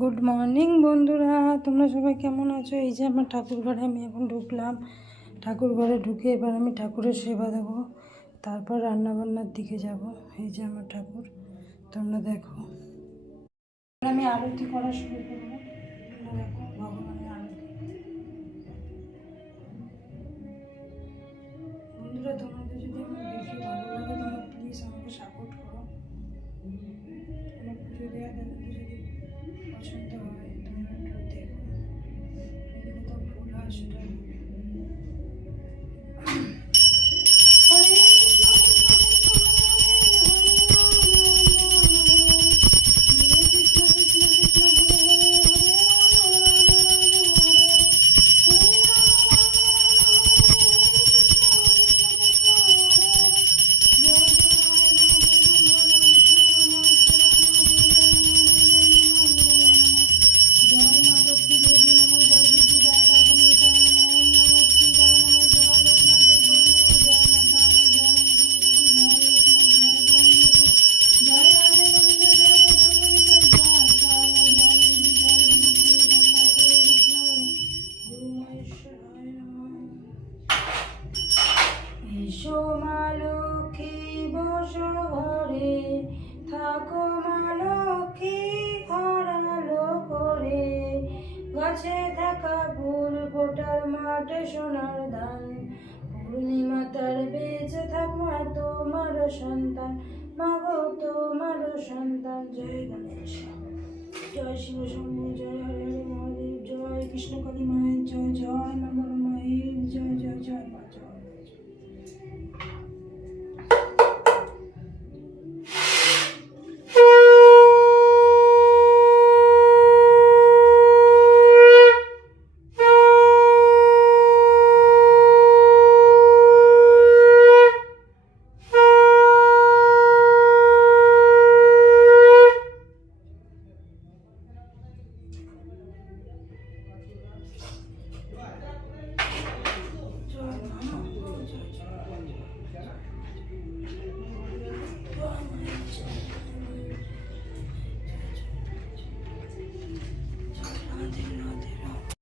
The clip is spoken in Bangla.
গুড মর্নিং বন্ধুরা, তোমরা সবাই কেমন আছো? এই যে আমার ঠাকুর ঘরে আমি এখন ঢুকলাম। ঠাকুর ঘরে ঢুকে এবার আমি ঠাকুরের সেবা দেবো, তারপর রান্নাবান্নার দিকে যাব। এই যে আমার ঠাকুর, তোমরা দেখো। আমি আরতি করা শুরু করবো। তোমরা দেখো ভগবানের আরতি। বন্ধুরা, তোমাদের যদি আমার ভিডিও ভালো লাগে তোমরা প্লিজ আমাকে সাপোর্ট করো। আমার পুজো দেওয়া তোমাদের যদি পছন্দ হয় তোমরা একটু দেখো। এদিকে তো ফুল হয় সেটা এসো মা লক্ষ্মী বসো ঘরে, থাকো মা লক্ষ্মী ঘর আলো করে। গাছে থাকা ফুল ফোটার মাঠে সোনার ধান, পূর্ণিমা তার বেঁচে থাক মা তোমার সন্তান, মাগো তোমার সন্তান। জয় গণেশ, জয় শিব শম্ভু, জয় হরে হরে মহাদেব, জয় কৃষ্ণ কালী মায়ের জয়, জয় মা বড় মায়ের জয়, জয় জয় মা।